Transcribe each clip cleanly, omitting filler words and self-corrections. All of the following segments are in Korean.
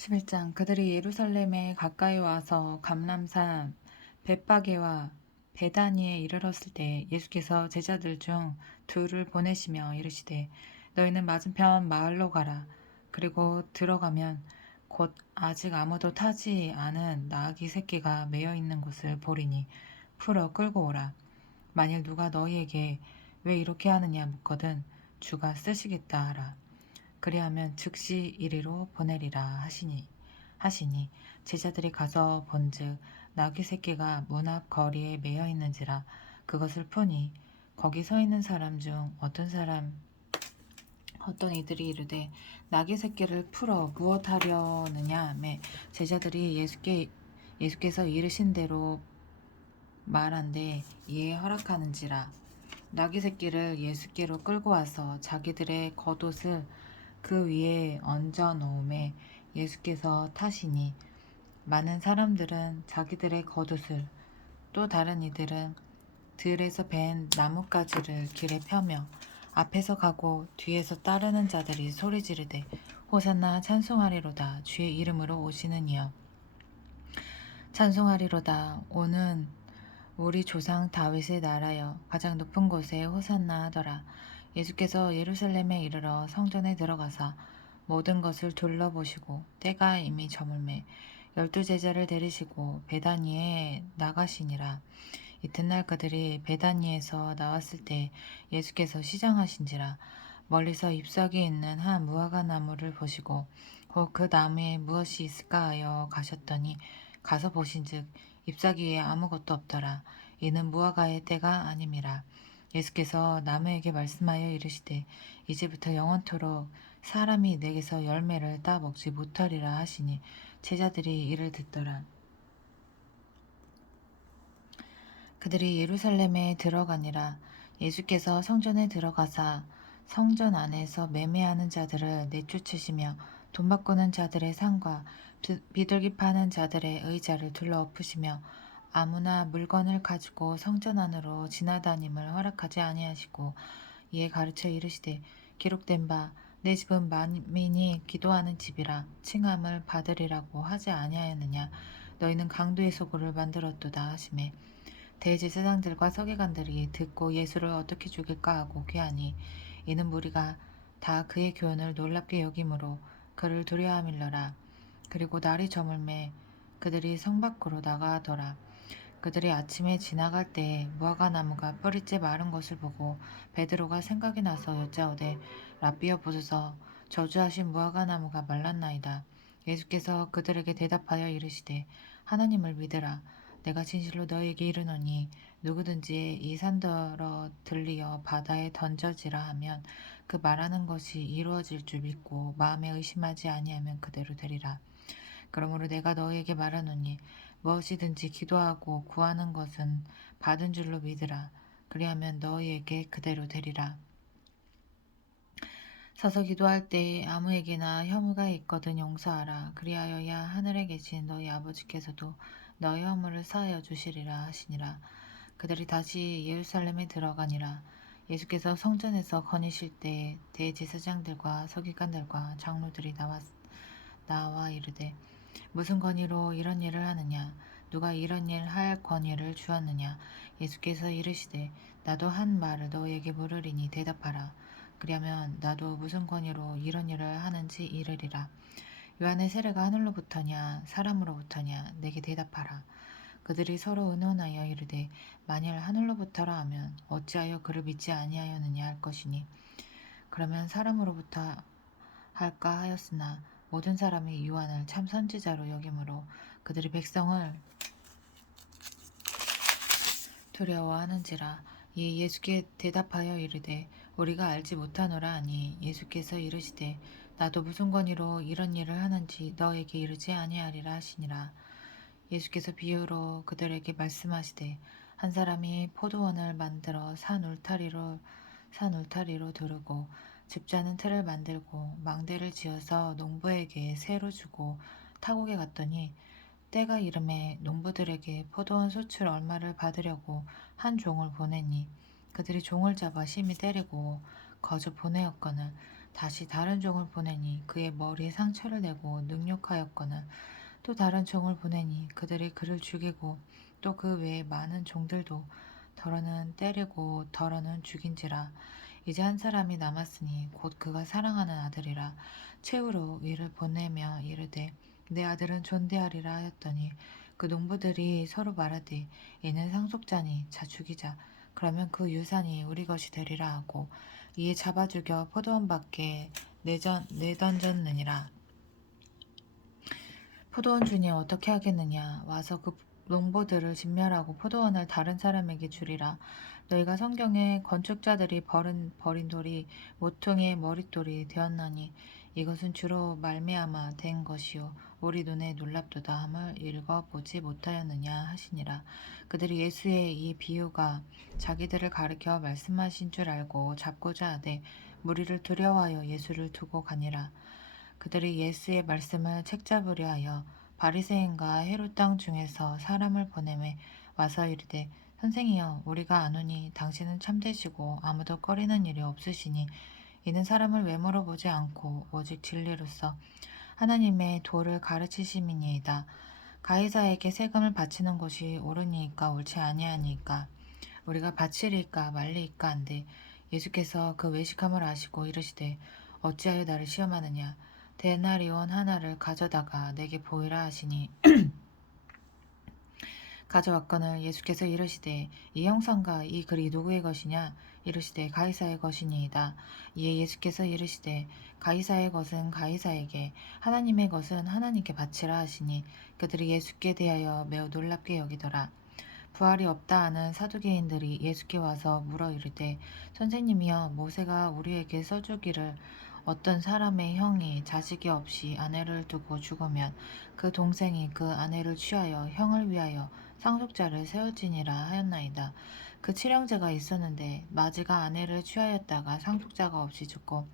11장 그들이 예루살렘에 가까이 와서 감람산 벳바게와 베다니에 이르렀을 때 예수께서 제자들 중 둘을 보내시며 이르시되 너희는 맞은편 마을로 가라. 그리고 들어가면 곧 아직 아무도 타지 않은 나귀 새끼가 매여 있는 곳을 보리니 풀어 끌고 오라. 만일 누가 너희에게 왜 이렇게 하느냐 묻거든 주가 쓰시겠다 하라. 그리하면 즉시 이리로 보내리라 하시니 제자들이 가서 본즉 나귀 새끼가 문 앞 거리에 매여 있는지라. 그것을 푸니 거기 서 있는 사람 중 어떤 이들이 이르되 나귀 새끼를 풀어 무엇하려느냐 하매 제자들이 예수께서 이르신 대로 말한데 이에 허락하는지라. 나귀 새끼를 예수께로 끌고 와서 자기들의 겉옷을 그 위에 얹어 놓음에 예수께서 타시니 많은 사람들은 자기들의 겉옷을, 또 다른 이들은 들에서 벤 나뭇가지를 길에 펴며 앞에서 가고 뒤에서 따르는 자들이 소리 지르되 호산나 찬송하리로다. 주의 이름으로 오시는 이여 찬송하리로다. 오는 우리 조상 다윗의 나라여 가장 높은 곳에 호산나 하더라. 예수께서 예루살렘에 이르러 성전에 들어가사 모든 것을 둘러보시고 때가 이미 저물매 12 제자를 데리시고 베다니에 나가시니라. 이튿날 그들이 베다니에서 나왔을 때 예수께서 시장하신지라. 멀리서 잎사귀 있는 한 무화과 나무를 보시고 혹 그 나무에 무엇이 있을까 하여 가셨더니 가서 보신즉 잎사귀에 아무것도 없더라. 이는 무화과의 때가 아님이라. 예수께서 나무에게 말씀하여 이르시되 이제부터 영원토록 사람이 내게서 열매를 따 먹지 못하리라 하시니 제자들이 이를 듣더라. 그들이 예루살렘에 들어가니라. 예수께서 성전에 들어가사 성전 안에서 매매하는 자들을 내쫓으시며 돈 바꾸는 자들의 상과 비둘기 파는 자들의 의자를 둘러엎으시며 아무나 물건을 가지고 성전 안으로 지나다님을 허락하지 아니하시고 이에 가르쳐 이르시되 기록된 바 내 집은 만민이 기도하는 집이라 칭함을 받으리라고 하지 아니하였느냐. 너희는 강도의 소굴을 만들었도다 하시매 대제사장들과 서기관들이 듣고 예수를 어떻게 죽일까 하고 귀하니 이는 무리가 다 그의 교훈을 놀랍게 여김으로 그를 두려워함일러라. 그리고 날이 저물매 그들이 성 밖으로 나가더라. 그들이 아침에 지나갈 때에 무화과 나무가 뿌리째 마른 것을 보고 베드로가 생각이 나서 여짜오되 라비어 보소서 저주하신 무화과 나무가 말랐나이다. 예수께서 그들에게 대답하여 이르시되 하나님을 믿으라. 내가 진실로 너희에게 이르노니 누구든지 이 산더러 들리어 바다에 던져지라 하면 그 말하는 것이 이루어질 줄 믿고 마음에 의심하지 아니하면 그대로 되리라. 그러므로 내가 너희에게 말하노니 무엇이든지 기도하고 구하는 것은 받은 줄로 믿으라. 그리하면 너희에게 그대로 되리라. 서서 기도할 때에 아무에게나 허물가 있거든 용서하라. 그리하여야 하늘에 계신 너희 아버지께서도 너희 허물을 사하여 주시리라 하시니라. 그들이 다시 예루살렘에 들어가니라. 예수께서 성전에서 거니실 때에 대제사장들과 서기관들과 장로들이 나와 이르되 무슨 권위로 이런 일을 하느냐? 누가 이런 일 할 권위를 주었느냐? 예수께서 이르시되 나도 한 말을 너희에게 물으리니 대답하라. 그리하면 나도 무슨 권위로 이런 일을 하는지 이르리라. 요한의 세례가 하늘로부터냐 사람으로부터냐 내게 대답하라. 그들이 서로 의논하여 이르되 만일 하늘로부터라 하면 어찌하여 그를 믿지 아니하였느냐 할 것이니 그러면 사람으로부터 할까 하였으나 모든 사람이 요한을 참 선지자로 여김으로 그들이 백성을 두려워하는지라. 이에 예수께 대답하여 이르되 우리가 알지 못하노라 하니 예수께서 이르시되 나도 무슨 권위로 이런 일을 하는지 너에게 이르지 아니하리라 하시니라. 예수께서 비유로 그들에게 말씀하시되 한 사람이 포도원을 만들어 산 울타리로 두르고 집자는 틀을 만들고 망대를 지어서 농부에게 새로 주고 타국에 갔더니 때가 이름에 농부들에게 포도원 소출 얼마를 받으려고 한 종을 보내니 그들이 종을 잡아 심히 때리고 거저 보내었거늘 다시 다른 종을 보내니 그의 머리에 상처를 내고 능욕하였거늘 또 다른 종을 보내니 그들이 그를 죽이고 또 그 외에 많은 종들도 더러는 때리고 더러는 죽인지라. 이제 한 사람이 남았으니 곧 그가 사랑하는 아들이라. 최후로 이를 보내며 이르되 내 아들은 존대하리라 하였더니 그 농부들이 서로 말하되 이는 상속자니 자 죽이자. 그러면 그 유산이 우리 것이 되리라 하고 이에 잡아 죽여 포도원 밖에 내던졌느니라. 포도원 주인이 어떻게 하겠느냐. 와서 그 농부들을 진멸하고 포도원을 다른 사람에게 주리라. 너희가 성경에 건축자들이 버린 돌이 모퉁이의 머릿돌이 되었나니 이것은 주로 말미암아 된 것이요 우리 눈에 놀랍도다 함을 읽어보지 못하였느냐 하시니라. 그들이 예수의 이 비유가 자기들을 가리켜 말씀하신 줄 알고 잡고자 하되 무리를 두려워하여 예수를 두고 가니라. 그들이 예수의 말씀을 책잡으려 하여 바리새인과 헤롯 땅 중에서 사람을 보내매 와서 이르되 선생이여 우리가 아노니 당신은 참되시고 아무도 꺼리는 일이 없으시니 이는 사람을 외모로 보지 않고 오직 진리로서 하나님의 도를 가르치심이니이다. 가이사에게 세금을 바치는 것이 옳으니까 옳지 아니하니까 우리가 바치리까 말리이까 한데 예수께서 그 외식함을 아시고 이르시되 어찌하여 나를 시험하느냐 데나리온 하나를 가져다가 내게 보이라 하시니 가져왔거늘 예수께서 이르시되 이 형상과 이 글이 누구의 것이냐 이르시되 가이사의 것이니이다. 이에 예수께서 이르시되 가이사의 것은 가이사에게 하나님의 것은 하나님께 바치라 하시니 그들이 예수께 대하여 매우 놀랍게 여기더라. 부활이 없다 하는 사두개인들이 예수께 와서 물어 이르되 선생님이여 모세가 우리에게 써주기를 어떤 사람의 형이 자식이 없이 아내를 두고 죽으면 그 동생이 그 아내를 취하여 형을 위하여 상속자를 세울지니라 하였나이다. 그 칠형제가 있었는데 마지가 아내를 취하였다가 상속자가 없이 죽고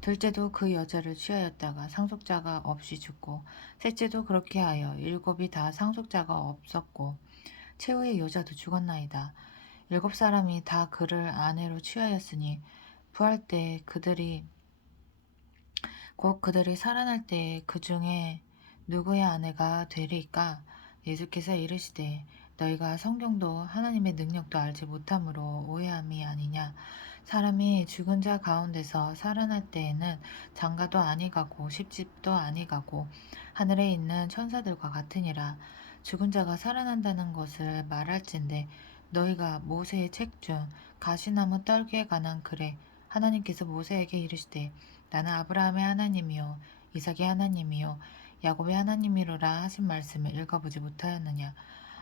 둘째도 그 여자를 취하였다가 상속자가 없이 죽고 셋째도 그렇게 하여 일곱이 다 상속자가 없었고 최후의 여자도 죽었나이다. 7사람이 다 그를 아내로 취하였으니 부활 때 곧 그들이 살아날 때 그 중에 누구의 아내가 되리까? 예수께서 이르시되 너희가 성경도 하나님의 능력도 알지 못함으로 오해함이 아니냐. 사람이 죽은 자 가운데서 살아날 때에는 장가도 아니가고 십집도 아니가고 하늘에 있는 천사들과 같으니라. 죽은 자가 살아난다는 것을 말할진대 너희가 모세의 책 중 가시나무 떨기에 관한 글에 하나님께서 모세에게 이르시되 나는 아브라함의 하나님이요 이삭의 하나님이요 야곱의 하나님이로라 하신 말씀을 읽어보지 못하였느냐.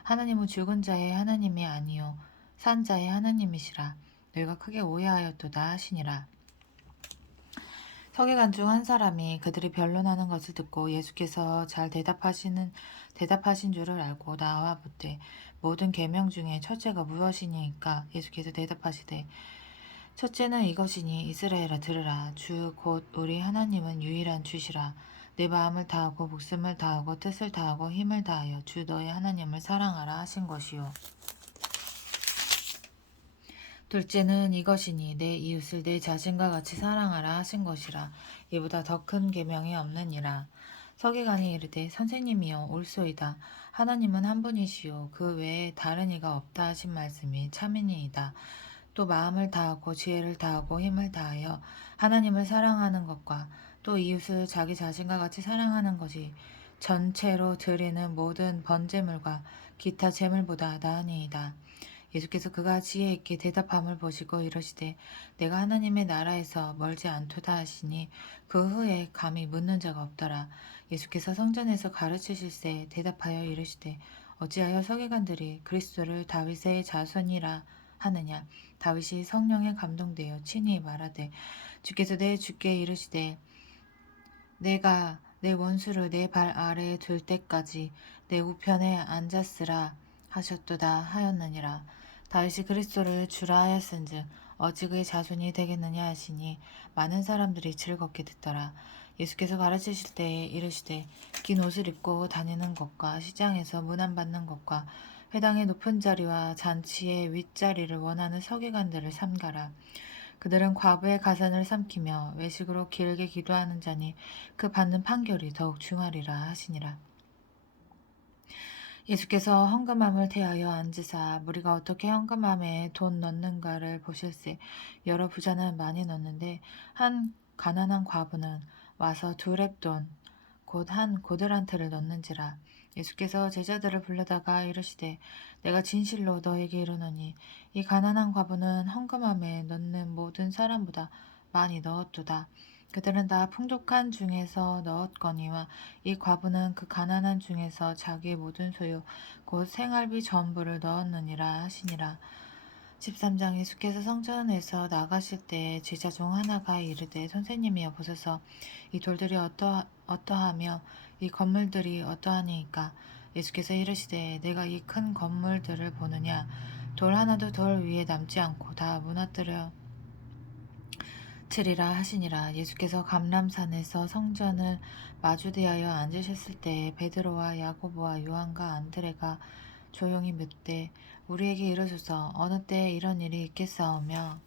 하나님은 죽은 자의 하나님이 아니요 산 자의 하나님이시라. 너희가 크게 오해하였도다 하시니라. 서기관 중 한 사람이 그들이 변론하는 것을 듣고 예수께서 잘 대답하신 줄을 알고 나와 묻되 모든 계명 중에 첫째가 무엇이니까? 예수께서 대답하시되 첫째는 이것이니 이스라엘아 들으라. 주 곧 우리 하나님은 유일한 주시라. 내 마음을 다하고 목숨을 다하고 뜻을 다하고 힘을 다하여 주 너의 하나님을 사랑하라 하신 것이요. 둘째는 이것이니 내 이웃을 내 자신과 같이 사랑하라 하신 것이라. 이보다 더 큰 계명이 없느니라. 서기관이 이르되 선생님이여 옳소이다. 하나님은 한 분이시요 그 외에 다른 이가 없다 하신 말씀이 참이니이다. 또 마음을 다하고 지혜를 다하고 힘을 다하여 하나님을 사랑하는 것과 또 이웃을 자기 자신과 같이 사랑하는 것이 전체로 드리는 모든 번제물과 기타 제물보다 나으니이다. 예수께서 그가 지혜 있게 대답함을 보시고 이르시되 내가 하나님의 나라에서 멀지 않도다 하시니 그 후에 감히 묻는 자가 없더라. 예수께서 성전에서 가르치실새 대답하여 이르시되 어찌하여 서기관들이 그리스도를 다윗의 자손이라 하느냐. 다윗이 성령에 감동되어 친히 말하되 주께서 내 주께 이르시되 내가 내 원수를 내 발 아래에 둘 때까지 내 우편에 앉았으라 하셨도다 하였느니라. 다윗이 그리스도를 주라 하였은즉 어찌 그의 자손이 되겠느냐 하시니 많은 사람들이 즐겁게 듣더라. 예수께서 가르치실 때에 이르시되 긴 옷을 입고 다니는 것과 시장에서 문안받는 것과 회당의 높은 자리와 잔치의 윗자리를 원하는 서기관들을 삼가라. 그들은 과부의 가산을 삼키며 외식으로 길게 기도하는 자니 그 받는 판결이 더욱 중하리라 하시니라. 예수께서 헌금함을 대하여 앉으사 무리가 어떻게 헌금함에 돈 넣는가를 보실세. 여러 부자는 많이 넣는데 한 가난한 과부는 와서 2렙돈 곧 한 고들한테를 넣는지라. 예수께서 제자들을 불러다가 이르시되 내가 진실로 너에게 이르노니 이 가난한 과부는 헌금함에 넣는 모든 사람보다 많이 넣었도다. 그들은 다 풍족한 중에서 넣었거니와 이 과부는 그 가난한 중에서 자기의 모든 소유 곧 생활비 전부를 넣었느니라 하시니라. 13장 예수께서 성전에서 나가실 때 제자 중 하나가 이르되 선생님이여 보소서 이 돌들이 어떠하며 이 건물들이 어떠하니이까. 예수께서 이르시되 내가 이 큰 건물들을 보느냐 돌 하나도 돌 위에 남지 않고 다 무너뜨려 치리라 하시니라. 예수께서 감람산에서 성전을 마주대하여 앉으셨을 때 베드로와 야고보와 요한과 안드레가 조용히 묻되 우리에게 이르소서 어느 때에 이런 일이 있겠사오며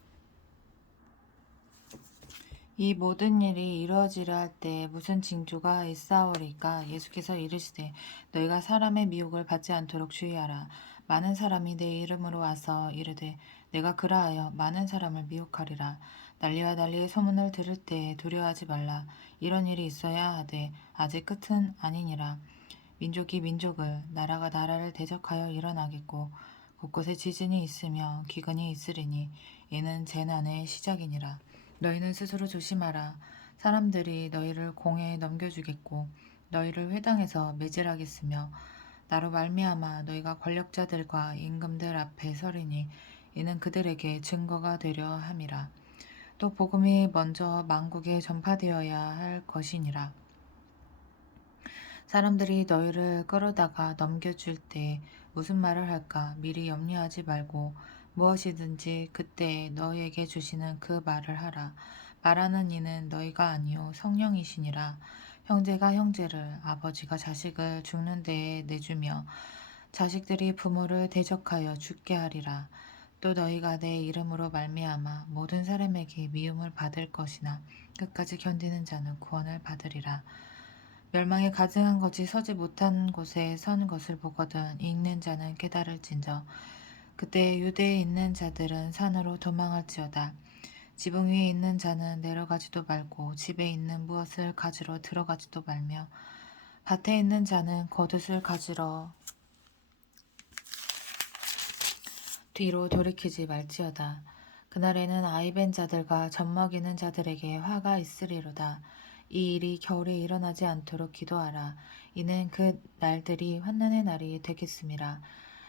이 모든 일이 이루어지려 할 때 무슨 징조가 있사오리까. 예수께서 이르시되 너희가 사람의 미혹을 받지 않도록 주의하라. 많은 사람이 내 이름으로 와서 이르되 내가 그라하여 많은 사람을 미혹하리라. 난리와 난리의 소문을 들을 때 두려워하지 말라. 이런 일이 있어야 하되 아직 끝은 아니니라. 민족이 민족을 나라가 나라를 대적하여 일어나겠고 곳곳에 지진이 있으며 기근이 있으리니 이는 재난의 시작이니라. 너희는 스스로 조심하라. 사람들이 너희를 공회에 넘겨주겠고 너희를 회당에서 매질하겠으며 나로 말미암아 너희가 권력자들과 임금들 앞에 서리니 이는 그들에게 증거가 되려 함이라. 또 복음이 먼저 만국에 전파되어야 할 것이니라. 사람들이 너희를 끌어다가 넘겨줄 때 무슨 말을 할까 미리 염려하지 말고 무엇이든지 그때 너희에게 주시는 그 말을 하라. 말하는 이는 너희가 아니요 성령이시니라. 형제가 형제를 아버지가 자식을 죽는 데에 내주며 자식들이 부모를 대적하여 죽게 하리라. 또 너희가 내 이름으로 말미암아 모든 사람에게 미움을 받을 것이나 끝까지 견디는 자는 구원을 받으리라. 멸망에 가증한 것이 서지 못한 곳에 선 것을 보거든 읽는 자는 깨달을진저. 그때 유대에 있는 자들은 산으로 도망할지어다. 지붕 위에 있는 자는 내려가지도 말고 집에 있는 무엇을 가지러 들어가지도 말며 밭에 있는 자는 겉옷을 가지러 뒤로 돌이키지 말지어다. 그날에는 아이벤 자들과 젖먹이는 자들에게 화가 있으리로다. 이 일이 겨울에 일어나지 않도록 기도하라. 이는 그 날들이 환난의 날이 되겠음이라.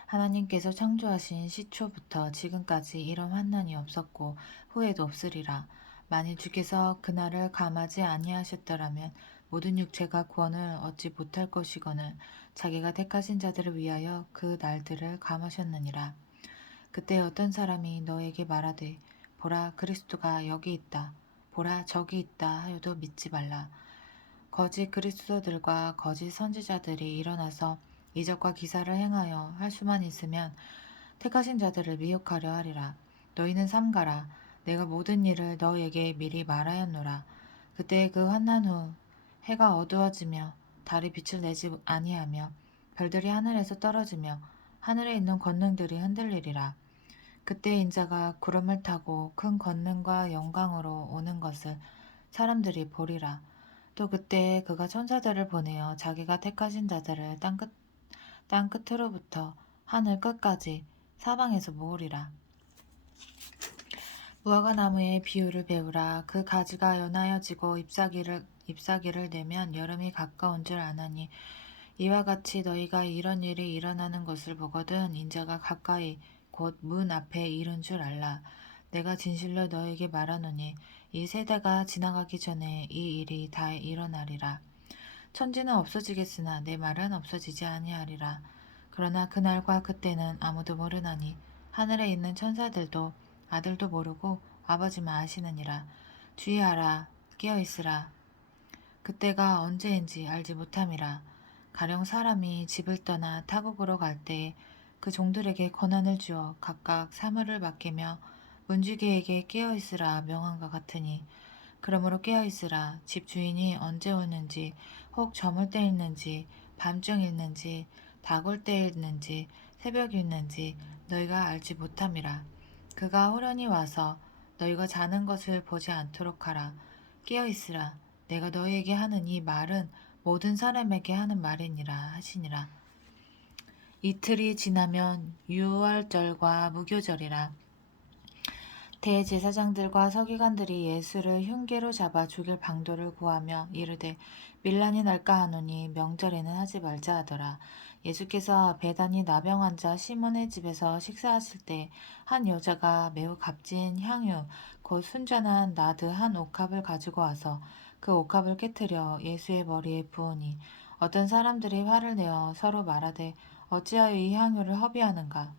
하나님께서 창조하신 시초부터 지금까지 이런 환난이 없었고 후에도 없으리라. 만일 주께서 그날을 감하지 아니하셨더라면 모든 육체가 구원을 얻지 못할 것이거늘 자기가 택하신 자들을 위하여 그 날들을 감하셨느니라. 그때 어떤 사람이 너에게 말하되 보라 그리스도가 여기 있다. 보라 저기 있다 하여도 믿지 말라. 거짓 그리스도들과 거짓 선지자들이 일어나서 이적과 기사를 행하여 할 수만 있으면 택하신 자들을 미혹하려 하리라. 너희는 삼가라. 내가 모든 일을 너희에게 미리 말하였노라. 그때 그 환난 후 해가 어두워지며 달이 빛을 내지 아니하며 별들이 하늘에서 떨어지며 하늘에 있는 권능들이 흔들리리라. 그때 인자가 구름을 타고 큰 권능과 영광으로 오는 것을 사람들이 보리라. 또 그때 그가 천사들을 보내어 자기가 택하신 자들을 땅 끝으로부터 하늘 끝까지 사방에서 모으리라. 무화과 나무의 비유를 배우라. 그 가지가 연하여지고 잎사귀를 내면 여름이 가까운 줄 아나니 이와 같이 너희가 이런 일이 일어나는 것을 보거든 인자가 가까이 곧 문 앞에 이른 줄 알라. 내가 진실로 너에게 말하노니 이 세대가 지나가기 전에 이 일이 다 일어나리라. 천지는 없어지겠으나 내 말은 없어지지 아니하리라. 그러나 그날과 그때는 아무도 모르나니 하늘에 있는 천사들도 아들도 모르고 아버지만 아시느니라. 주의하라. 깨어있으라. 그때가 언제인지 알지 못함이라. 가령 사람이 집을 떠나 타국으로 갈 때에 그 종들에게 권한을 주어 각각 사물을 맡기며 문지기에게 깨어있으라 명한과 같으니 그러므로 깨어있으라. 집 주인이 언제 오는지, 혹 저물 때 있는지, 밤중 있는지, 다골 때 있는지, 새벽 있는지 너희가 알지 못함이라. 그가 호련히 와서 너희가 자는 것을 보지 않도록 하라. 깨어있으라. 내가 너희에게 하는 이 말은 모든 사람에게 하는 말이니라 하시니라. 이틀이 지나면 유월절과 무교절이라. 대제사장들과 서기관들이 예수를 흉계로 잡아 죽일 방도를 구하며 이르되 밀란이 날까 하노니 명절에는 하지 말자 하더라. 예수께서 베다니 나병 환자 시몬의 집에서 식사하실 때 한 여자가 매우 값진 향유 곧 순전한 나드 한 옥합을 가지고 와서 그 옥합을 깨뜨려 예수의 머리에 부으니 어떤 사람들이 화를 내어 서로 말하되 어찌하여 이 향유를 허비하는가.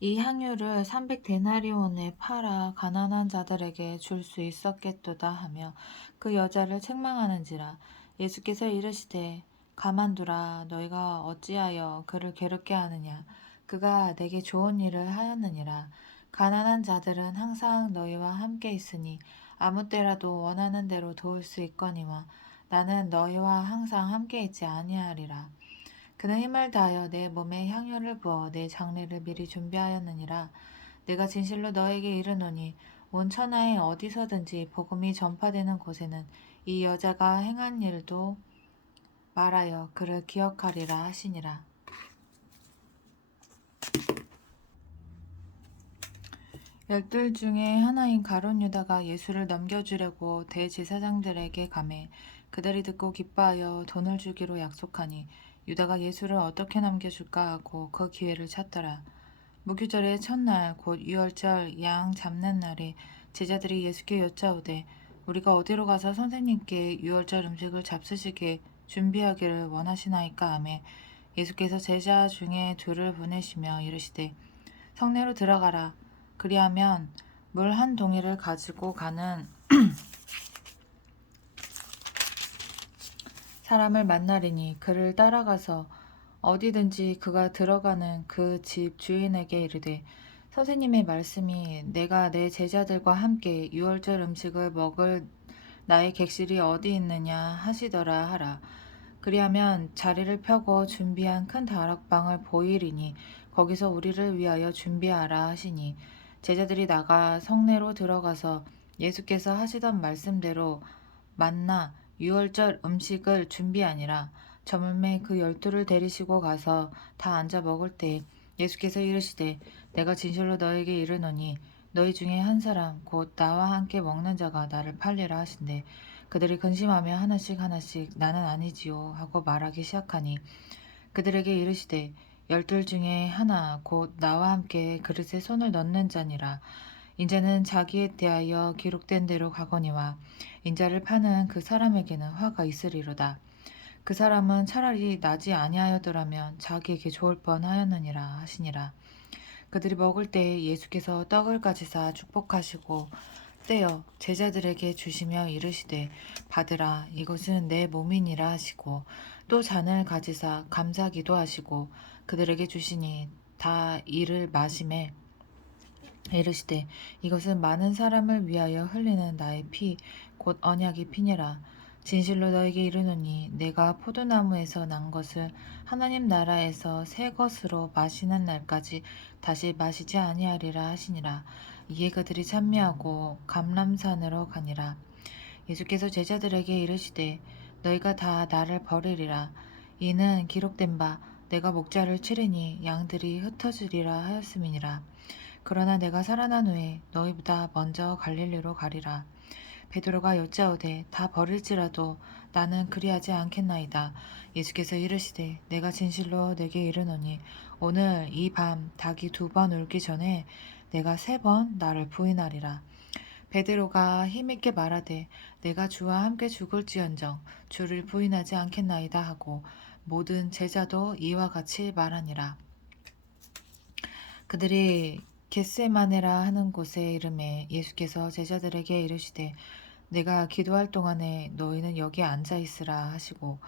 이 향유를 300데나리온에 팔아 가난한 자들에게 줄 수 있었겠도다 하며 그 여자를 책망하는지라. 예수께서 이르시되 가만두라. 너희가 어찌하여 그를 괴롭게 하느냐. 그가 내게 좋은 일을 하였느니라. 가난한 자들은 항상 너희와 함께 있으니 아무 때라도 원하는 대로 도울 수 있거니와 나는 너희와 항상 함께 있지 아니하리라. 그는 힘을 다하여 내 몸에 향유를 부어 내 장례를 미리 준비하였느니라. 내가 진실로 너에게 이르노니 온 천하에 어디서든지 복음이 전파되는 곳에는 이 여자가 행한 일도 말하여 그를 기억하리라 하시니라. 열둘 중에 하나인 가룟 유다가 예수를 넘겨주려고 대제사장들에게 가매 그들이 듣고 기뻐하여 돈을 주기로 약속하니 유다가 예수를 어떻게 넘겨줄까 하고 그 기회를 찾더라. 무교절의 첫날 곧 유월절 양 잡는 날에 제자들이 예수께 여짜오되 우리가 어디로 가서 선생님께 유월절 음식을 잡수시게 준비하기를 원하시나이까 하매 예수께서 제자 중에 둘을 보내시며 이르시되 성내로 들어가라. 그리하면 물 한 동이를 가지고 가는 사람을 만나리니 그를 따라가서 어디든지 그가 들어가는 그 집 주인에게 이르되 선생님의 말씀이 내가 내 제자들과 함께 유월절 음식을 먹을 나의 객실이 어디 있느냐 하시더라 하라. 그리하면 자리를 펴고 준비한 큰 다락방을 보이리니 거기서 우리를 위하여 준비하라 하시니 제자들이 나가 성내로 들어가서 예수께서 하시던 말씀대로 만나 유월절 음식을 준비하니라. 저물매 그 12를 데리시고 가서 다 앉아 먹을 때 예수께서 이르시되 내가 진실로 너에게 이르노니 너희 중에 한 사람 곧 나와 함께 먹는 자가 나를 팔리라 하신대 그들이 근심하며 하나씩 하나씩 나는 아니지요 하고 말하기 시작하니 그들에게 이르시되 12 중에 하나 곧 나와 함께 그릇에 손을 넣는 자니라. 인자는 자기에 대하여 기록된 대로 가거니와 인자를 파는 그 사람에게는 화가 있으리로다. 그 사람은 차라리 나지 아니하였더라면 자기에게 좋을 뻔하였느니라 하시니라. 그들이 먹을 때 예수께서 떡을 가지사 축복하시고 떼어 제자들에게 주시며 이르시되 받으라 이것은 내 몸이니라 하시고 또 잔을 가지사 감사기도 하시고 그들에게 주시니 다 이를 마시매 이르시되 이것은 많은 사람을 위하여 흘리는 나의 피 곧 언약의 피니라. 진실로 너에게 이르노니 내가 포도나무에서 난 것을 하나님 나라에서 새 것으로 마시는 날까지 다시 마시지 아니하리라 하시니라. 이에 그들이 찬미하고 감람산으로 가니라. 예수께서 제자들에게 이르시되 너희가 다 나를 버리리라. 이는 기록된 바 내가 목자를 치르니 양들이 흩어지리라 하였음이니라. 그러나 내가 살아난 후에 너희보다 먼저 갈릴리로 가리라. 베드로가 여짜오되 다 버릴지라도 나는 그리하지 않겠나이다. 예수께서 이르시되 내가 진실로 내게 이르노니 오늘 이 밤 닭이 2번 울기 전에 내가 3번 나를 부인하리라. 베드로가 힘있게 말하되 내가 주와 함께 죽을지언정 주를 부인하지 않겠나이다 하고 모든 제자도 이와 같이 말하니라. 그들이 겟세마네라 하는 곳에 이름에 예수께서 제자들에게 이르시되 내가 기도할 동안에 너희는 여기 앉아 있으라 하시고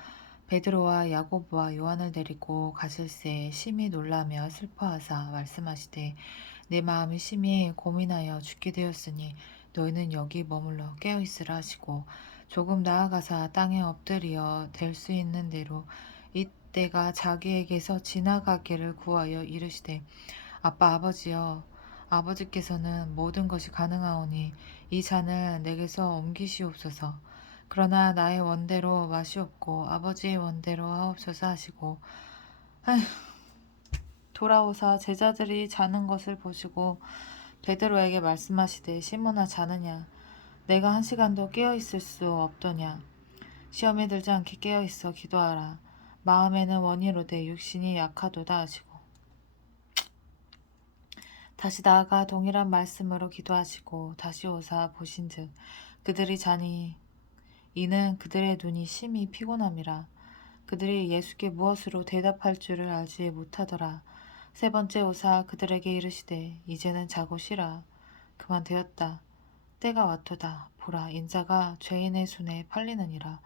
베드로와 야고보와 요한을 데리고 가실새 심히 놀라며 슬퍼하사 말씀하시되 내 마음이 심히 고민하여 죽게 되었으니 너희는 여기 머물러 깨어 있으라 하시고 조금 나아가사 땅에 엎드리어 될 수 있는 대로 이때가 자기에게서 지나가기를 구하여 이르시되 아빠 아버지여 아버지께서는 모든 것이 가능하오니 이 잔을 내게서 옮기시옵소서. 그러나 나의 원대로 마시옵고 아버지의 원대로 하옵소서 하시고 돌아오사 제자들이 자는 것을 보시고 베드로에게 말씀하시되 시몬아 자느냐 내가 한 시간도 깨어 있을 수 없더냐 시험에 들지 않게 깨어 있어 기도하라 마음에는 원이로되 육신이 약하도다 하시고 다시 나아가 동일한 말씀으로 기도하시고 다시 오사 보신즉 그들이 자니 이는 그들의 눈이 심히 피곤함이라 그들이 예수께 무엇으로 대답할 줄을 알지 못하더라. 세 번째 오사 그들에게 이르시되 이제는 자고 쉬라. 그만 되었다. 때가 왔도다. 보라 인자가 죄인의 손에 팔리느니라.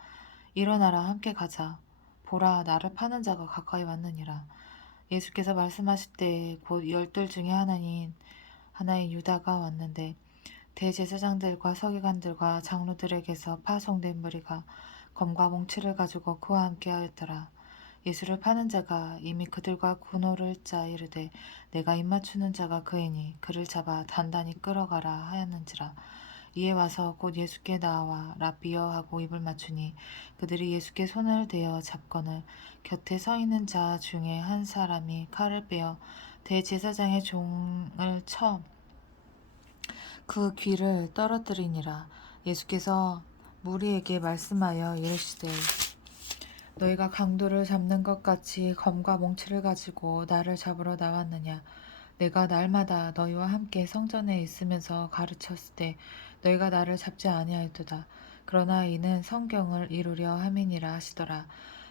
일어나라 함께 가자. 보라 나를 파는 자가 가까이 왔느니라. 예수께서 말씀하실 때 곧 열둘 중에 하나인 유다가 왔는데 대제사장들과 서기관들과 장로들에게서 파송된 무리가 검과 몽치를 가지고 그와 함께 하였더라. 예수를 파는 자가 이미 그들과 군호를 짜 이르되 내가 입맞추는 자가 그이니 그를 잡아 단단히 끌어가라 하였는지라. 이에 와서 곧 예수께 나와 라비어 하고 입을 맞추니 그들이 예수께 손을 대어 잡거늘 곁에 서 있는 자 중에 한 사람이 칼을 빼어 대제사장의 종을 쳐 그 귀를 떨어뜨리니라. 예수께서 무리에게 말씀하여 이르시되 너희가 강도를 잡는 것 같이 검과 몽치를 가지고 나를 잡으러 나왔느냐. 내가 날마다 너희와 함께 성전에 있으면서 가르쳤을 때 너희가 나를 잡지 아니하였도다. 그러나 이는 성경을 이루려 함이니라 하시더라.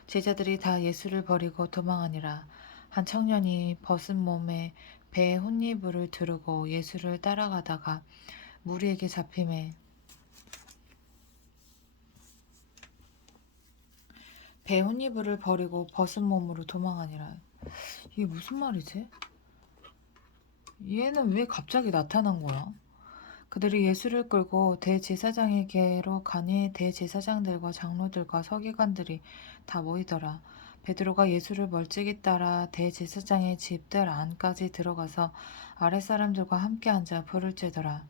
제자들이 다 예수를 버리고 도망하니라. 한 청년이 벗은 몸에 배에 혼이불을 두르고 예수를 따라가다가 무리에게 잡힘에 배 혼이불을 버리고 벗은 몸으로 도망하니라. 이게 무슨 말이지? 얘는 왜 갑자기 나타난 거야? 그들이 예수를 끌고 대제사장에게로 가니 대제사장들과 장로들과 서기관들이 다 모이더라. 베드로가 예수를 멀찍이 따라 대제사장의 집들 안까지 들어가서 아랫사람들과 함께 앉아 불을 쬐더라.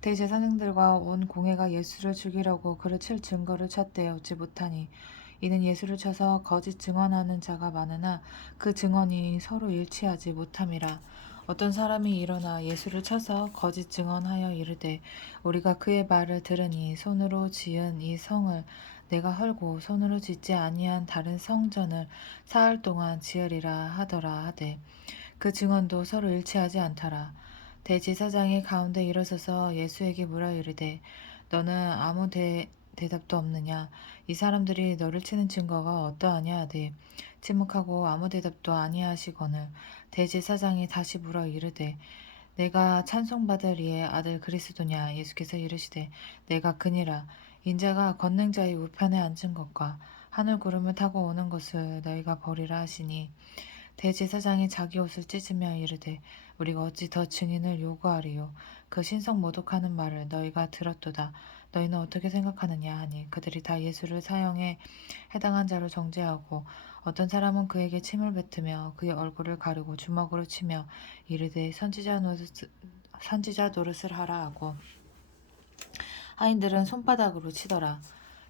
대제사장들과 온 공회가 예수를 죽이려고 그를 칠 증거를 찾되 얻지 못하니 이는 예수를 쳐서 거짓 증언하는 자가 많으나 그 증언이 서로 일치하지 못함이라. 어떤 사람이 일어나 예수를 쳐서 거짓 증언하여 이르되 우리가 그의 말을 들으니 손으로 지은 이 성을 내가 헐고 손으로 짓지 아니한 다른 성전을 사흘 동안 지으리라 하더라 하되 그 증언도 서로 일치하지 않더라. 대제사장이 가운데 일어서서 예수에게 물어 이르되 너는 아무 대답도 없느냐. 이 사람들이 너를 치는 증거가 어떠하냐 하되 침묵하고 아무 대답도 아니하시거늘 대제사장이 다시 물어 이르되 내가 찬송받을 이의 아들 그리스도냐. 예수께서 이르시되 내가 그니라. 인자가 권능자의 우편에 앉은 것과 하늘 구름을 타고 오는 것을 너희가 보리라 하시니 대제사장이 자기 옷을 찢으며 이르되 우리가 어찌 더 증인을 요구하리요. 그 신성 모독하는 말을 너희가 들었도다. 너희는 어떻게 생각하느냐 하니 그들이 다 예수를 사형에 해당한 자로 정죄하고 어떤 사람은 그에게 침을 뱉으며 그의 얼굴을 가르고 주먹으로 치며 이르되 선지자 노릇을 하라 하고 하인들은 손바닥으로 치더라.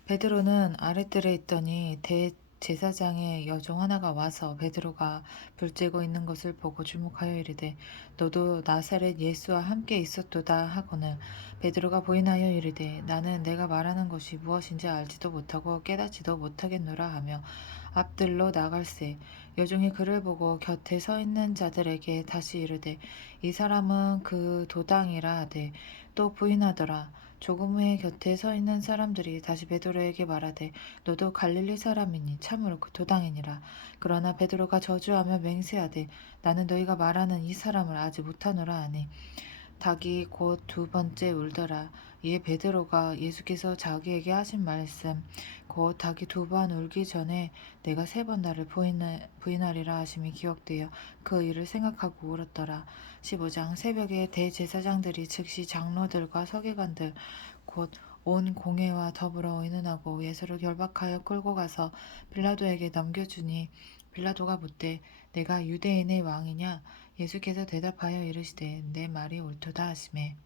베드로는 아랫뜰에 있더니 대제사장의 여종 하나가 와서 베드로가 불쬐고 있는 것을 보고 주목하여 이르되 너도 나사렛 예수와 함께 있었도다 하거늘 베드로가 부인하여 이르되 나는 내가 말하는 것이 무엇인지 알지도 못하고 깨닫지도 못하겠노라 하며 앞들로 나갈새 여종이 그를 보고 곁에 서 있는 자들에게 다시 이르되 이 사람은 그 도당이라 하되 또 부인하더라. 조금 후에 곁에 서 있는 사람들이 다시 베드로에게 말하되 너도 갈릴리 사람이니 참으로 그 도당이니라. 그러나 베드로가 저주하며 맹세하되 나는 너희가 말하는 이 사람을 알지 못하노라 하니 닭이 곧 두 번째 울더라. 이에 베드로가 예수께서 자기에게 하신 말씀 곧 닭이 두 번 울기 전에 내가 세 번 나를 부인하리라 하심이 기억되어 그 일을 생각하고 울었더라. 15장 새벽에 대제사장들이 즉시 장로들과 서기관들 곧 온 공회와 더불어 의논하고 예수를 결박하여 끌고 가서 빌라도에게 넘겨주니 빌라도가 묻되 내가 유대인의 왕이냐? 예수께서 대답하여 이르시되 내 말이 옳도다 하시매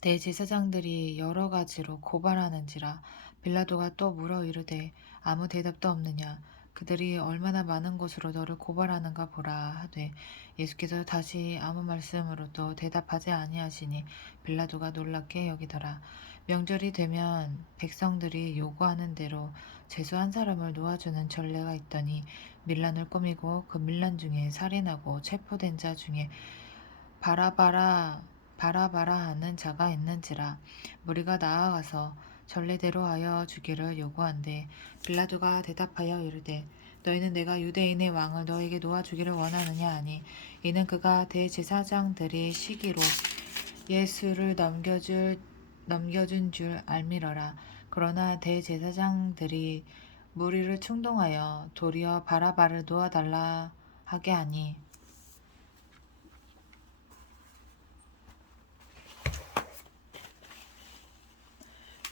대제사장들이 여러 가지로 고발하는지라 빌라도가 또 물어 이르되 아무 대답도 없느냐 그들이 얼마나 많은 것으로 너를 고발하는가 보라 하되 예수께서 다시 아무 말씀으로도 대답하지 아니하시니 빌라도가 놀랍게 여기더라. 명절이 되면 백성들이 요구하는 대로 죄수 한 사람을 놓아주는 전례가 있더니 밀란을 꾸미고 그 밀란 중에 살인하고 체포된 자 중에 바라바라 하는 자가 있는지라 무리가 나아가서 전례대로 하여 주기를 요구한대 빌라도가 대답하여 이르되 너희는 내가 유대인의 왕을 너에게 놓아주기를 원하느냐 하니 이는 그가 대제사장들이 시기로 예수를 넘겨준 줄 알미러라. 그러나 대제사장들이 무리를 충동하여 도리어 바라바를 놓아달라 하게 하니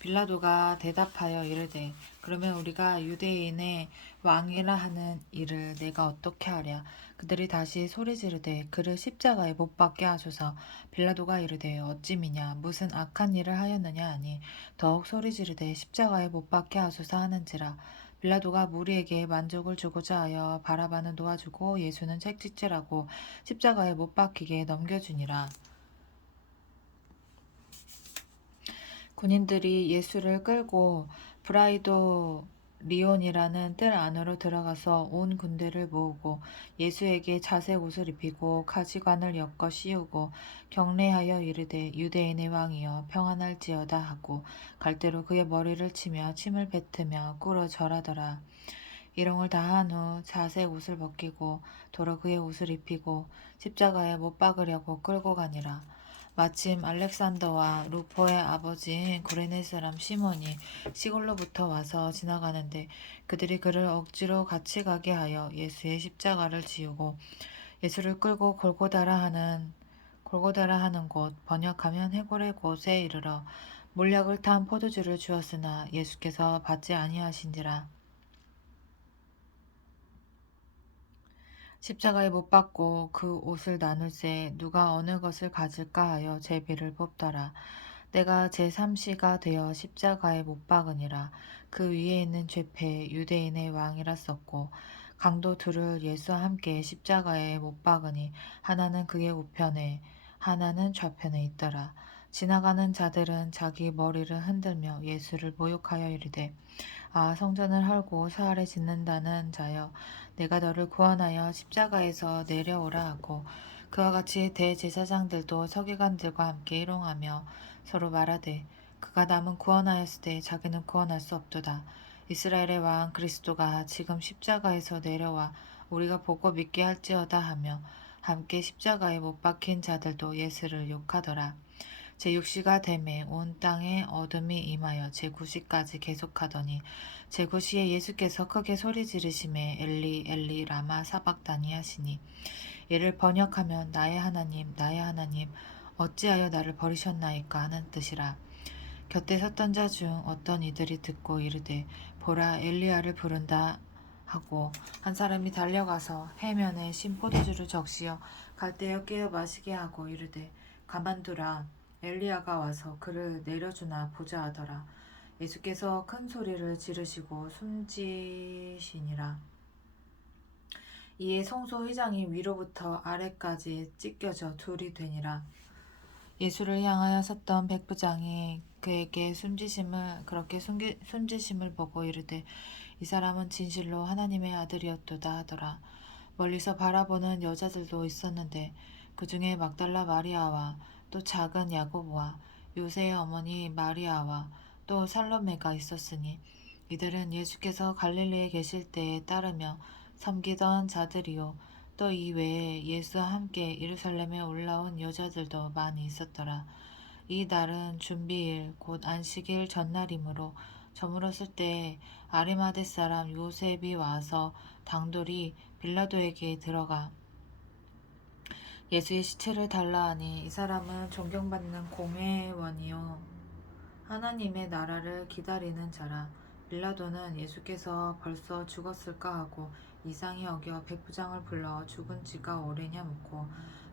빌라도가 대답하여 이르되 그러면 우리가 유대인의 왕이라 하는 이를 내가 어떻게 하랴. 그들이 다시 소리 지르되 그를 십자가에 못 박게 하소서. 빌라도가 이르되 어찌미냐 무슨 악한 일을 하였느냐 하니 더욱 소리 지르되 십자가에 못 박게 하소서 하는지라. 빌라도가 무리에게 만족을 주고자 하여 바라바는 놓아주고 예수는 채찍질하고 십자가에 못 박히게 넘겨주니라. 군인들이 예수를 끌고 브라이도리온이라는 뜰 안으로 들어가서 온 군대를 모으고 예수에게 자색 옷을 입히고 가지관을 엮어 씌우고 경례하여 이르되 유대인의 왕이여 평안할지어다 하고 갈대로 그의 머리를 치며 침을 뱉으며 꿇어 절하더라. 이롱을 다한 후 자색 옷을 벗기고 도로 그의 옷을 입히고 십자가에 못 박으려고 끌고 가니라. 마침 알렉산더와 루포의 아버지인 구레네 사람 시몬이 시골로부터 와서 지나가는데 그들이 그를 억지로 같이 가게 하여 예수의 십자가를 지우고 예수를 끌고 골고다라 하는 곳 번역하면 해골의 곳에 이르러 몰약을 탄 포도주를 주었으나 예수께서 받지 아니하신지라. 십자가에 못 박고 그 옷을 나눌새 누가 어느 것을 가질까 하여 제비를 뽑더라. 내가 제3시가 되어 십자가에 못 박으니라. 그 위에 있는 죄패 유대인의 왕이라 썼고 강도 둘을 예수와 함께 십자가에 못 박으니 하나는 그의 우편에 하나는 좌편에 있더라. 지나가는 자들은 자기 머리를 흔들며 예수를 모욕하여 이르되 아 성전을 헐고 사흘에 짓는다는 자여 내가 너를 구원하여 십자가에서 내려오라 하고 그와 같이 대제사장들도 서기관들과 함께 일용하며 서로 말하되 그가 남은 구원하였으되 자기는 구원할 수 없도다. 이스라엘의 왕 그리스도가 지금 십자가에서 내려와 우리가 보고 믿게 할지어다 하며 함께 십자가에 못 박힌 자들도 예수를 욕하더라. 제6시가 되매 온 땅에 어둠이 임하여 제9시까지 계속하더니 제9시에 예수께서 크게 소리 지르시매 엘리 엘리 라마 사박다니 하시니 이를 번역하면 나의 하나님 어찌하여 나를 버리셨나이까 하는 뜻이라. 곁에 섰던 자 중 어떤 이들이 듣고 이르되 보라 엘리야를 부른다 하고 한 사람이 달려가서 해면에 신 포도주를 적시어 갈대어 깨어 마시게 하고 이르되 가만두라 엘리야가 와서 그를 내려주나 보자 하더라. 예수께서 큰 소리를 지르시고 숨지시니라. 이에 성소 회장이 위로부터 아래까지 찢겨져 둘이 되니라. 예수를 향하여 섰던 백부장이 그에게 숨지심을 보고 이르되 이 사람은 진실로 하나님의 아들이었도다 하더라. 멀리서 바라보는 여자들도 있었는데 그 중에 막달라 마리아와 또 작은 야고보와 요새의 어머니 마리아와 또 살로메가 있었으니 이들은 예수께서 갈릴리에 계실 때에 따르며 섬기던 자들이요 또 이 외에 예수와 함께 예루살렘에 올라온 여자들도 많이 있었더라. 이 날은 준비일 곧 안식일 전날이므로 저물었을 때 아리마대 사람 요셉이 와서 당돌이 빌라도에게 들어가 예수의 시체를 달라 하니 이 사람은 존경받는 공회원이요 하나님의 나라를 기다리는 자라. 빌라도는 예수께서 벌써 죽었을까 하고 이상히 여겨 백부장을 불러 죽은 지가 오래냐 묻고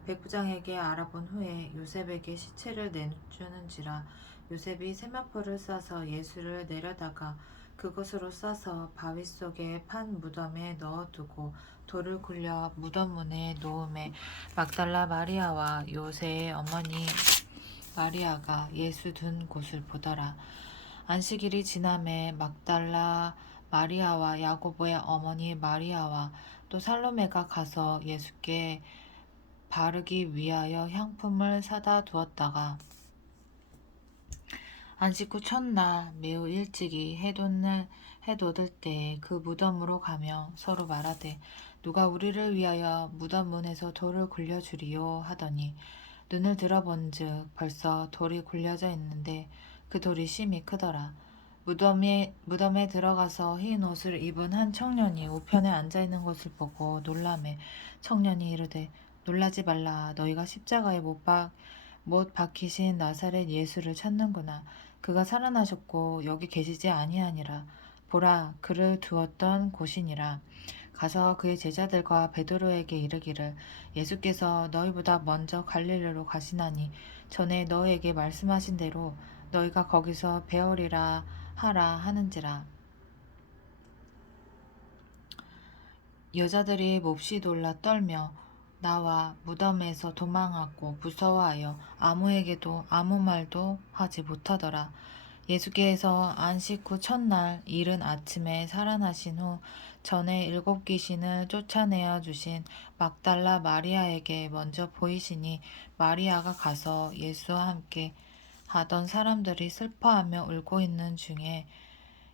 백부장에게 알아본 후에 요셉에게 시체를 내주는지라. 요셉이 세마포를 싸서 예수를 내려다가 그것으로 싸서 바위 속에 판 무덤에 넣어두고 돌을 굴려 무덤 문에 놓음에 막달라 마리아와 요새의 어머니 마리아가 예수 둔 곳을 보더라. 안식일이 지남에 막달라 마리아와 야고보의 어머니 마리아와 또 살로메가 가서 예수께 바르기 위하여 향품을 사다 두었다가 안식 후 첫날 매우 일찍이 해돋을 때에 그 무덤으로 가며 서로 말하되 누가 우리를 위하여 무덤 문에서 돌을 굴려주리요 하더니 눈을 들어본즉 벌써 돌이 굴려져 있는데 그 돌이 심히 크더라. 무덤에 들어가서 흰 옷을 입은 한 청년이 우편에 앉아 있는 것을 보고 놀라매 청년이 이르되 놀라지 말라. 너희가 십자가에 못 박히신 나사렛 예수를 찾는구나. 그가 살아나셨고 여기 계시지 아니하니라. 보라, 그를 두었던 곳이니라. 가서 그의 제자들과 베드로에게 이르기를 예수께서 너희보다 먼저 갈릴리로 가시나니 전에 너희에게 말씀하신 대로 너희가 거기서 배우리라 하라 하는지라. 여자들이 몹시 놀라 떨며 나와 무덤에서 도망하고 무서워하여 아무에게도 아무 말도 하지 못하더라. 예수께서 안식 후 첫날 이른 아침에 살아나신 후 전에 7 귀신을 쫓아내어 주신 막달라 마리아에게 먼저 보이시니 마리아가 가서 예수와 함께 하던 사람들이 슬퍼하며 울고 있는 중에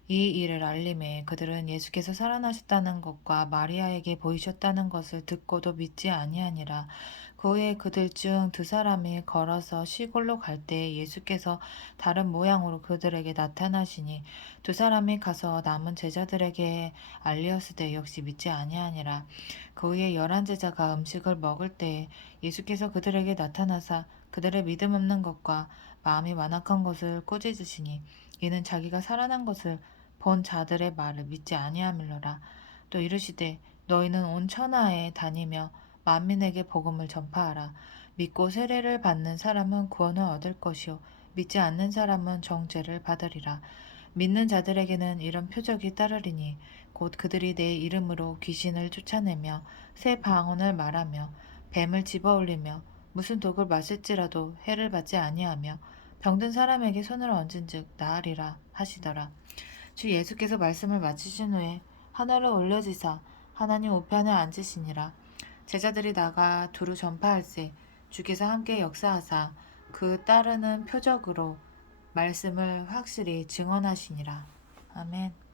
이 일을 알림에 그들은 예수께서 살아나셨다는 것과 마리아에게 보이셨다는 것을 듣고도 믿지 아니하니라. 그 후에 그들 중 2 사람이 걸어서 시골로 갈 때 예수께서 다른 모양으로 그들에게 나타나시니 2 사람이 가서 남은 제자들에게 알리었으되 역시 믿지 아니하니라. 그 후에 11 제자가 음식을 먹을 때 예수께서 그들에게 나타나사 그들의 믿음 없는 것과 마음이 완악한 것을 꾸짖으시니 이는 자기가 살아난 것을 본 자들의 말을 믿지 아니함일러라. 또 이르시되 너희는 온 천하에 다니며 만민에게 복음을 전파하라. 믿고 세례를 받는 사람은 구원을 얻을 것이요 믿지 않는 사람은 정죄를 받으리라. 믿는 자들에게는 이런 표적이 따르리니 곧 그들이 내 이름으로 귀신을 쫓아내며 새 방언을 말하며 뱀을 집어올리며 무슨 독을 마실지라도 해를 받지 아니하며 병든 사람에게 손을 얹은즉 나으리라 하시더라. 주 예수께서 말씀을 마치신 후에 하늘을 올려지사 하나님 우편에 앉으시니라. 제자들이 나가 두루 전파할세 주께서 함께 역사하사 그 따르는 표적으로 말씀을 확실히 증언하시니라. 아멘.